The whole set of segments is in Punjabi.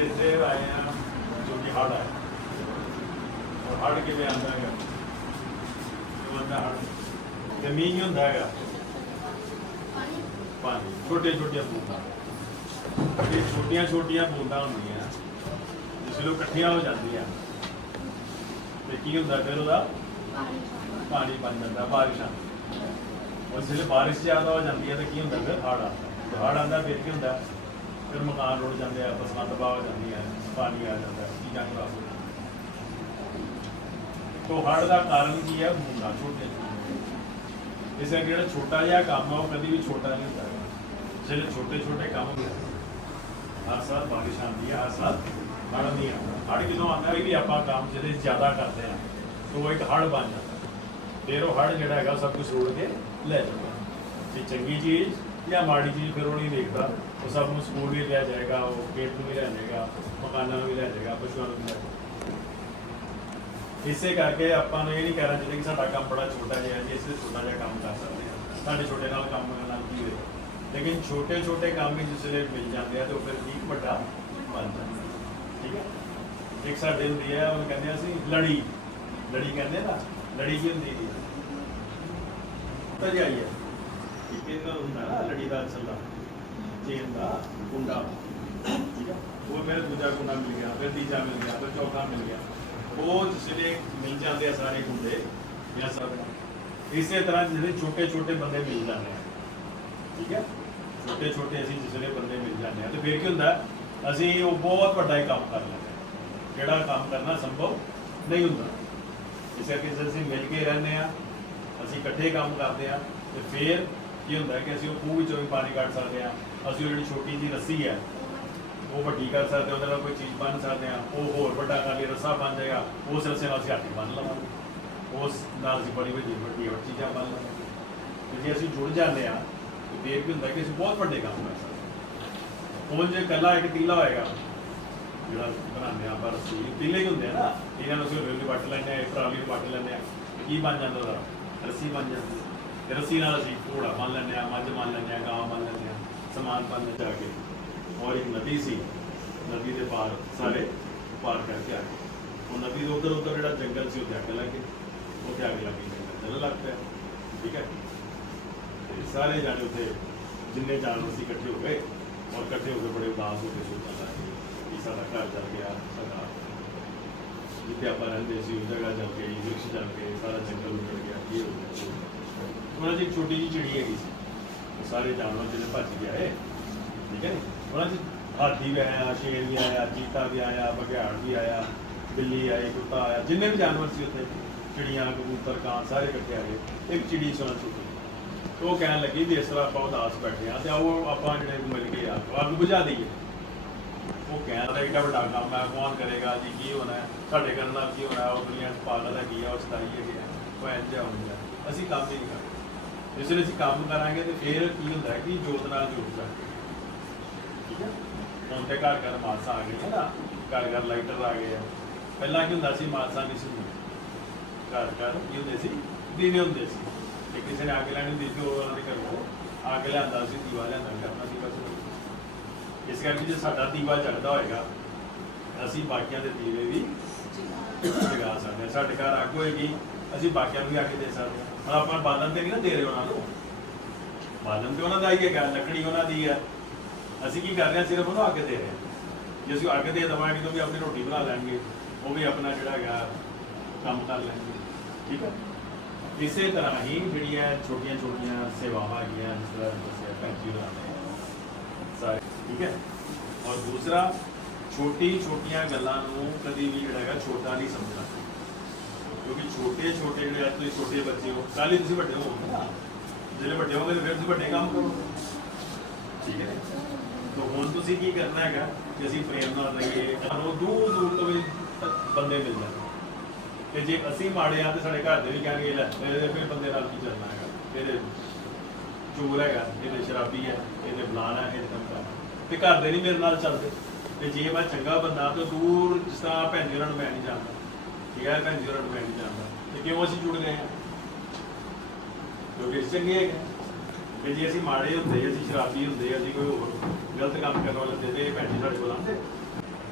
ਇੱਥੇ ਆਏ ਆ, ਜੋ ਕਿ ਹੜ ਹੈ ਔਰ ਹੜ ਕਿਵੇਂ ਆਉਂਦਾ ਹੈਗਾ? ਜੋ ਆਉਂਦਾ ਹੜ ਤੇ ਮੀਂਹ ਹੁੰਦਾ ਹੈਗਾ। ਪਾਣੀ। ਛੋਟੇ ਛੋਟੀਆਂ ਬੂੰਦਾਂ। ਇਹ ਛੋਟੀਆਂ ਛੋਟੀਆਂ ਬੂੰਦਾਂ ਹੁੰਦੀਆਂ। ਜਿਸ ਨੂੰ ਇਕੱਠੀਆਂ ਹੋ ਜਾਂਦੀਆਂ। ਤੇ ਕੀ ਹੁੰਦਾ ਫਿਰ ਉਹਦਾ? ਪਾਣੀ ਬਣ ਜਾਂਦਾ, ਬਾਰਿਸ਼ ਆਉਂਦੀ। ਉਸ ਵੇਲੇ ਬਾਰਿਸ਼ ਜ਼ਿਆਦਾ ਹੋ ਜਾਂਦੀ ਹੈ ਤਾਂ ਕੀ ਹੁੰਦਾ ਫਿਰ? ਹੜ੍ਹ ਆਉਂਦਾ। ਤੇ ਹੜ੍ਹ ਆਉਂਦਾ ਫਿਰ ਕੀ ਹੁੰਦਾ? ਫਿਰ ਮਕਾਨ ਰੁੜ ਜਾਂਦੇ ਆ, ਫਸਲਾਂ ਤਬਾਹ ਹੋ ਜਾਂਦੀਆਂ, ਪਾਣੀ ਆ ਜਾਂਦਾ, ਚੀਜ਼ਾਂ ਖਰਾਬ ਹੋ ਜਾਂਦੀਆਂ ਤੋ ਹੜ੍ਹ ਦਾ ਕਾਰਨ ਕੀ ਹੈ ਬੂੰਦਾਂ ਛੋਟੇ ਇਸ ਕਰਕੇ ਜਿਹੜਾ ਛੋਟਾ ਜਿਹਾ ਕੰਮ ਆ, ਉਹ ਕਦੀ ਵੀ ਛੋਟਾ ਨਹੀਂ ਹੁੰਦਾ। ਹੈਗਾ। ਜਿਹੜੇ ਛੋਟੇ ਛੋਟੇ ਕੰਮ ਹੁੰਦੇ ਹਰ ਸਾਲ ਬਾਰਿਸ਼ ਆਉਂਦੀ ਹੈ ਹਰ ਸਾਲ ਹੜ੍ਹ ਨਹੀਂ ਆਉਂਦਾ। ਹੜ੍ਹ ਕਿਦੋਂ ਆਉਂਦਾ ਵੀ ਆਪਾਂ ਕੰਮ ਜਿਹੜੇ ਜ਼ਿਆਦਾ ਕਰਦੇ ਆ, ਤਾਂ ਉਹ ਇੱਕ ਹੜ੍ਹ ਬਣ ਜਾਂਦਾ। ਫਿਰ ਉਹ ਹੜ੍ਹ ਜਿਹੜਾ ਹੈਗਾ ਸਭ ਕੁਝ ਰੋੜ ਕੇ ਲੈ ਜਾਂਦਾ। ਜੇ ਚੰਗੀ ਚੀਜ਼ ਜਾਂ ਮਾੜੀ ਚੀਜ਼ ਫਿਰ ਉਹ ਨਹੀਂ ਦੇਖਦਾ। ਉਹ ਸਭ ਨੂੰ ਸਕੂਲ ਵੀ ਲਿਆ ਜਾਏਗਾ, ਉਹ ਖੇਤ ਨੂੰ ਵੀ ਲੈ ਜਾਏਗਾ, ਮਕਾਨਾਂ ਨੂੰ ਵੀ ਲਿਆ ਜਾਏਗਾ, ਪਸ਼ੂਆਂ ਨੂੰ ਵੀ ਲਿਆ ਜਾਏਗਾ। ਇਸੇ ਕਰਕੇ ਆਪਾਂ ਨੂੰ ਇਹ ਨਹੀਂ ਕਹਿਣਾ ਚਾਹੀਦਾ ਕਿ ਸਾਡਾ ਕੰਮ ਬੜਾ ਛੋਟਾ ਜਿਹਾ ਹੈ, ਜੀ ਅਸੀਂ ਛੋਟਾ ਜਿਹਾ ਕੰਮ ਕਰ ਸਕਦੇ ਹਾਂ, ਸਾਡੇ ਛੋਟੇ ਨਾਲ ਕੰਮ ਕਰਨ ਨਾਲ ਕੀ ਹੋਏਗਾ? ਲੇਕਿਨ ਛੋਟੇ ਛੋਟੇ ਕੰਮ ਵੀ ਜਿਸ ਵੇਲੇ ਮਿਲ ਜਾਂਦੇ ਆ ਤੇ ਉਹ ਫਿਰ ਵੀ ਵੱਡਾ ਬਣ ਜਾਂਦਾ ਠੀਕ ਹੈ? ਇੱਕ ਸਾਡੇ ਹੁੰਦੀ ਹੈ ਉਹ ਕਹਿੰਦੇ ਅਸੀਂ ਲੜੀ। ਲੜੀ ਕਹਿੰਦੇ ਆ ਨਾ? ਲੜੀ ਕੀ ਹੁੰਦੀ ਹੈ? ਭਜਾਈ ਹੈ। ਇਹਨਾਂ ਹੁੰਦਾ ਨਾ ਲੜੀ ਦਾ ਚੇਨ ਦਾ ਕੁੰਡਾ ਠੀਕ ਹੈ ਉਹ ਮੇਰੇ ਦੂਜਾ ਕੁੰਡਾ ਮਿਲ ਗਿਆ, ਫਿਰ ਤੀਜਾ ਮਿਲ ਗਿਆ, ਫਿਰ ਚੌਥਾ ਮਿਲ ਗਿਆ। ਉਹ ਜਿਹੜੇ ਮਿਲ ਜਾਂਦੇ ਆ ਸਾਰੇ ਕੁੰਡੇ ਜਾਂ ਸਭ। ਇਸੇ ਤਰ੍ਹਾਂ ਜਿਹੜੇ ਛੋਟੇ ਛੋਟੇ ਬੰਦੇ ਮਿਲ ਜਾਂਦੇ ਆ। ਠੀਕ ਹੈ ਛੋਟੇ ਛੋਟੇ ਅਸੀਂ ਜਿਹੜੇ ਬੰਦੇ ਮਿਲ ਜਾਂਦੇ ਆ, ਤੇ ਫਿਰ ਕੀ ਹੁੰਦਾ? ਅਸੀਂ ਉਹ ਬਹੁਤ ਵੱਡਾ ਹੀ ਕੰਮ ਕਰ ਲੈਂਦੇ ਹਾਂ ਜਿਹੜਾ ਕੰਮ ਕਰਨਾ ਸੰਭਵ ਨਹੀਂ ਹੁੰਦਾ। ਇਸ ਕਰਕੇ ਅਸੀਂ ਮਿਲ ਕੇ ਰਹਿੰਦੇ ਆ, ਅਸੀਂ ਇਕੱਠੇ ਕੰਮ ਕਰਦੇ ਆ, ਤੇ ਫਿਰ ਕੀ ਹੁੰਦਾ ਕਿ ਅਸੀਂ ਉਹ ਖੂਹ ਵਿੱਚੋਂ ਵੀ ਪਾਣੀ ਕੱਢ ਸਕਦੇ ਆ ਅਸੀਂ ਉਹ ਜਿਹੜੀ ਛੋਟੀ ਜੀ ਰੱਸੀ ਹੈ ਉਹ ਵੱਡੀ ਕਰ ਸਕਦੇ ਹਾਂ, ਉਹਦੇ ਨਾਲ ਕੋਈ ਚੀਜ਼ ਬੰਨ ਸਕਦੇ ਆ ਉਹ ਹੋਰ ਵੱਡਾ ਕਰ ਲਈ ਰੱਸਾ ਬਣ ਜਾਏਗਾ ਉਸ ਰੱਸੇ ਨਾਲ ਅਸੀਂ ਹਾਥੀ ਬੰਨ ਲਵਾਂਗੇ। ਉਸ ਨਾਲ ਅਸੀਂ ਬੜੀ ਵੱਡੀ ਵੱਡੀ ਹੋਰ ਚੀਜ਼ਾਂ ਬੰਨ ਲਵਾਂਗੇ। ਤੇ ਜੇ ਅਸੀਂ ਜੁੜ ਜਾਂਦੇ ਆ ਤੇ ਫਿਰ ਕੀ ਹੁੰਦਾ ਕਿ ਅਸੀਂ ਬਹੁਤ ਵੱਡੇ ਕੰਮ ਕਰ ਸਕਦੇ ਹਾਂ। ਉਹ ਜੇ ਇਕੱਲਾ ਇੱਕ ਟੀਲਾ ਹੋਏਗਾ ਜਿਹੜਾ ਬਣਾਉਂਦੇ ਆ ਆਪਾਂ ਰੱਸੀ ਤੀਲੇ ਹੀ ਹੁੰਦੇ ਆ ਨਾ ਇਹਨਾਂ ਨੂੰ ਅਸੀਂ ਰੇਲ ਵੱਟ ਲੈਂਦੇ ਆ ਟਰਾਲੀ ਵੱਟ ਲੈਂਦੇ ਆ ਕੀ ਬਣ ਜਾਂਦਾ ਉਹਦਾ? ਰੱਸੀ ਬਣ ਜਾਂਦੀ ਤੇ ਰੱਸੀ ਨਾਲ ਅਸੀਂ ਘੋੜਾ ਬੰਨ ਲੈਂਦੇ ਆ ਮੱਝ ਬੰਨ ਲੈਂਦੇ ਆ ਗਾਂ ਬੰਨ ਲੈਂਦੇ ਆ ਸਮਾਨ ਬੰਨ ਜਾ ਕੇ ਔਰ ਇੱਕ ਨਦੀ ਸੀ, ਨਦੀ ਦੇ ਪਾਰ ਸਾਰੇ ਪਾਰ ਕਰਕੇ ਆ ਗਏ। ਉਹ ਨਦੀ ਦੇ ਉਧਰ ਉਧਰ ਜਿਹੜਾ ਜੰਗਲ ਸੀ ਉੱਥੇ ਅੱਗ ਲੱਗ ਗਈ। ਉੱਥੇ ਅੱਗ ਲੱਗੀ ਜੰਗਲ ਜਲ ਲੱਗ ਪਿਆ, ਠੀਕ ਹੈ। ਤੇ ਸਾਰੇ ਜਾਣੇ ਉੱਥੇ ਜਿੰਨੇ ਜਾਨਵਰ ਸੀ ਇਕੱਠੇ ਹੋ ਗਏ ਔਰ ਇਕੱਠੇ ਹੋ ਕੇ ਬੜੇ ਉਦਾਸ ਹੋ ਕੇ ਸੋਚਣ ਲੱਗੇ ਕਿ ਸਾਡਾ ਘਰ ਚੱਲ ਗਿਆ, ਸਾਡਾ ਜਿੱਥੇ ਆਪਾਂ ਰਹਿੰਦੇ ਸੀ, ਉਹ ਜਗ੍ਹਾ ਚੱਲ ਗਈ ਵਿਰਸ਼ ਚੱਲ ਗਏ, ਸਾਰਾ ਜੰਗਲ ਉੱਜੜ ਗਿਆ ਇਹ ਹੋ ਹੋ ਗਿਆ। ਉਹਨਾਂ ਦੀ ਇੱਕ ਛੋਟੀ ਜਿਹੀ ਚਿੜੀ ਹੈਗੀ ਸੀ। ਉਹ ਸਾਰੇ ਜਾਨਵਰ ਜਿਹੜੇ ਭੱਜ ਗਏ ਠੀਕ ਹੈ ਨੀ? ਉਹਨਾਂ ਚ ਹਾਥੀ ਵੀ ਆਇਆ, ਸ਼ੇਰ ਵੀ ਆਇਆ ਚੀਤਾ ਵੀ ਆਇਆ ਬਘਿਆੜ ਵੀ ਆਇਆ, ਬਿੱਲੀ ਆਈ, ਕੁੱਤਾ ਆਇਆ, ਜਿੰਨੇ ਵੀ ਜਾਨਵਰ ਸੀ ਉੱਥੇ, ਚਿੜੀਆਂ, ਕਬੂਤਰ, ਕਾਂ ਸਾਰੇ ਇਕੱਠੇ ਆ ਗਏ। ਇੱਕ ਚਿੜੀ ਸੋਨਾ ਛੁੱਟੀ ਉਹ ਕਹਿਣ ਲੱਗੀ ਵੀ ਇਸ ਤਰ੍ਹਾਂ ਆਪਾਂ ਉਦਾਸ ਬੈਠੇ ਆ ਤੇ ਉਹ ਆਪਾਂ ਜਿਹੜੇ ਮਿਲ ਕੇ ਆ, ਅੱਗ ਬੁਝਾ ਦਈਏ। ਉਹ ਕਹਿਣ ਲੱਗਾ ਏਡਾ ਵੱਡਾ ਕੰਮ ਹੈ ਕੌਣ ਕਰੇਗਾ ਜੀ, ਕੀ ਹੋਣਾ ਸਾਡੇ ਕਰਨ ਨਾਲ ਕੀ ਹੋਣਾ ਉਹ ਦੁਨੀਆ ਪਾਗਲ ਹੈਗੀ ਆ, ਉਹ ਸਤਾਈ ਹੈਗੀ ਆ, ਉਹ ਇੰਜ ਹੁੰਦਾ। ਅਸੀਂ ਕੰਮ ਹੀ ਨਹੀਂ ਕਰਦੇ। ਜਿਸ ਵੇਲੇ ਅਸੀਂ ਕੰਮ ਕਰਾਂਗੇ ਤੇ ਫਿਰ ਕੀ ਹੁੰਦਾ ਹੈ ਕਿ ਜੋਤ ਨਾਲ ਜੋਤ ਜਾਗੇ ਠੀਕ ਹੈ ਹੁਣ ਤੇ ਘਰ ਘਰ ਮਾਸਾ ਆ ਗਈਆਂ ਨਾ, ਘਰ ਘਰ ਲਾਈਟਰ ਆ ਗਏ ਆ। ਪਹਿਲਾਂ ਕੀ ਹੁੰਦਾ ਸੀ, ਮਾਸਾ ਨਹੀਂ ਸੀ। ਘਰ ਘਰ ਕੀ ਹੁੰਦੇ ਸੀ? ਦੀਵੇ ਹੁੰਦੇ ਸੀ। ਤੇ ਕਿਸੇ ਨੇ ਅੱਗ ਲੈਣੀ ਹੁੰਦੀ ਉਹਨਾਂ ਦੇ ਘਰੋਂ ਅੱਗ ਲਿਆਂਦਾ ਸੀ, ਦੀਵਾ ਲਿਆਂਦਾ ਕਰਨਾ ਸੀ ਬਸ। ਇਸ ਕਰਕੇ ਜੇ ਸਾਡਾ ਦੀਵਾ ਜਗਦਾ ਹੋਏਗਾ ਅਸੀਂ ਬਾਕੀਆਂ ਦੇ ਦੀਵੇ ਵੀ ਜਗਾ ਸਕਦੇ ਹਾਂ। ਸਾਡੇ ਘਰ ਅੱਗ ਹੋਏਗੀ, ਅਸੀਂ ਬਾਕੀਆਂ ਨੂੰ ਵੀ ਅੱਗ ਦੇ ਸਕਦੇ ਹਾਂ। ਹੁਣ ਆਪਾਂ ਬਾਲਣ ਤੇ ਨਹੀਂ ਨਾ ਦੇ ਰਹੇ ਉਹਨਾਂ ਨੂੰ। ਬਾਲਣ ਤੇ ਉਹਨਾਂ ਦਾ ਹੀ ਹੈਗਾ ਲੱਕੜੀ ਉਹਨਾਂ ਦੀ ਹੈ। ਅਸੀਂ ਕੀ ਕਰ ਰਹੇ ਹਾਂ? ਸਿਰਫ ਉਹਨੂੰ ਅੱਗ ਦੇ ਰਹੇ ਹਾਂ। ਜੇ ਅਸੀਂ ਅੱਗ ਦੇ ਦੇਵਾਂਗੇ ਤਾਂ ਵੀ ਆਪਣੀ ਰੋਟੀ ਬਣਾ ਲੈਣਗੇ। ਉਹ ਵੀ ਆਪਣਾ ਜਿਹੜਾ ਹੈਗਾ, ਕੰਮ ਕਰ ਲੈਣਗੇ। ਠੀਕ ਹੈ? ਇਸੇ ਤਰ੍ਹਾਂ ਹੀ ਜਿਹੜੀਆਂ ਛੋਟੀਆਂ ਛੋਟੀਆਂ ਸੇਵਾਵਾਂ ਹੈਗੀਆਂ, ਜਿਸ ਤਰ੍ਹਾਂ ਦੱਸਿਆ ਪੈਂਜੀ ਹੋਣਾ ਸਾਰੇ, ਠੀਕ ਹੈ? ਔਰ ਦੂਸਰਾ ਛੋਟੀ ਛੋਟੀਆਂ ਗੱਲਾਂ ਨੂੰ ਕਦੀ ਵੀ ਜਿਹੜਾ ਹੈਗਾ ਛੋਟਾ ਨਹੀਂ ਸਮਝਣਾ। ਕਿਉਂਕਿ ਛੋਟੇ ਛੋਟੇ ਜਿਹੜੇ ਅੱਜ ਤੁਸੀਂ ਛੋਟੇ ਬੱਚੇ ਹੋ, ਕੱਲ੍ਹ ਤੁਸੀਂ ਵੱਡੇ ਹੋਵੋਗੇ ਨਾ। ਜਿਹੜੇ ਵੱਡੇ ਹੋਗੇ ਫਿਰ ਤੁਸੀਂ ਵੱਡੇ ਕੰਮ ਕਰੋਗੇ। ਠੀਕ ਹੈ ਤਾਂ ਹੁਣ ਤੁਸੀਂ ਕੀ ਕਰਨਾ ਹੈਗਾ ਕਿ ਅਸੀਂ ਪ੍ਰੇਮ ਨਾਲ ਰਹੀਏ, ਸਾਨੂੰ ਦੂਰ ਦੂਰ ਤੋਂ ਵੀ ਬੰਦੇ ਮਿਲ ਜਾਣ। ਤੇ ਜੇ ਅਸੀਂ ਮਾੜੇ ਆ ਤੇ ਸਾਡੇ ਘਰ ਦੇ ਵੀ ਕਹਿਣਗੇ, ਲੈ ਇਹਦੇ ਫਿਰ ਬੰਦੇ ਨਾਲ ਕੀ ਚੱਲਣਾ ਹੈਗਾ? ਇਹਦੇ ਚੋਰ ਹੈਗਾ, ਇਹਦੇ ਸ਼ਰਾਬੀ ਹੈ, ਇਹਦੇ ਬਲਾਨ ਹੈ, ਇਹਦੇ ਧਮਕਾ ਤੇ ਘਰ ਦੇ ਨਹੀਂ ਮੇਰੇ ਨਾਲ ਚੱਲਦੇ। ਤੇ ਜੇ ਮੈਂ ਚੰਗਾ ਬੰਦਾ ਤਾਂ ਦੂਰ ਜਿਸ ਤਰ੍ਹਾਂ ਭੈਣ ਜੀ ਹੋਰਾਂ ਨੂੰ ਮੈਂ ਨਹੀਂ ਜਾਣਦਾ। ਠੀਕ ਹੈ ਭੈਣ ਜੀ ਹੋਰਾਂ ਨੂੰ ਮੈਂ ਨਹੀਂ ਜਾਣਦਾ, ਤੇ ਕਿਉਂ ਅਸੀਂ ਜੁੜ ਗਏ ਹਾਂ? ਕਿਉਂਕਿ ਅਸੀਂ ਚੰਗੇ ਹੈਗੇ। ਤੇ ਜੇ ਅਸੀਂ ਮਾੜੇ ਹੁੰਦੇ, ਅਸੀਂ ਸ਼ਰਾਬੀ ਹੁੰਦੇ, ਅਸੀਂ ਕੋਈ ਹੋਰ ਗਲਤ ਕੰਮ ਕਰਨ ਵਾਲੇ ਹੁੰਦੇ, ਤੇ ਭੈਣ ਜੀ ਸਾਡੇ ਕੋਲ ਆਉਂਦੇ।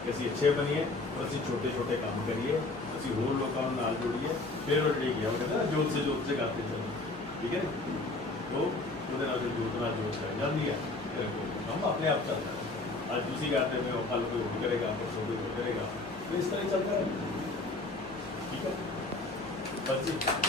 ਕਿ ਅਸੀਂ ਅੱਛੇ ਬਣੀਏ ਪਰ ਅਸੀਂ ਛੋਟੇ ਛੋਟੇ ਕੰਮ ਕਰੀਏ, ਅਸੀਂ ਹੋਰ ਲੋਕਾਂ ਨੂੰ ਨਾਲ ਜੁੜੀਏ, ਫਿਰ ਉਹ ਠੀਕ ਹੈ ਉਹ ਕਹਿੰਦਾ ਜੋਤ ਸੇ ਜੋਤ ਸੇ ਕਰਦੇ ਚੱਲੋ। ਠੀਕ ਹੈ ਉਹ ਉਹਦੇ ਨਾਲ ਜੋਤ ਨਾਲ ਜੋਤ ਚੱਲ ਜਾਂਦੀ ਹੈ। ਫਿਰ ਕੰਮ ਆਪਣੇ ਆਪ ਕਰਦਾ ਅੱਜ ਤੁਸੀਂ ਕਰਦੇ ਪਏ ਹੋ ਕੱਲ ਕੋਈ ਹੋਰ ਕਰੇਗਾ ਪਰਸੋਂ ਕੋਈ ਹੋਰ ਕਰੇਗਾ। ਇਸ ਤਰ੍ਹਾਂ ਹੀ ਚੱਲਦਾ ਰਹੇ ਠੀਕ ਹੈ। ਬਸ ਜੀ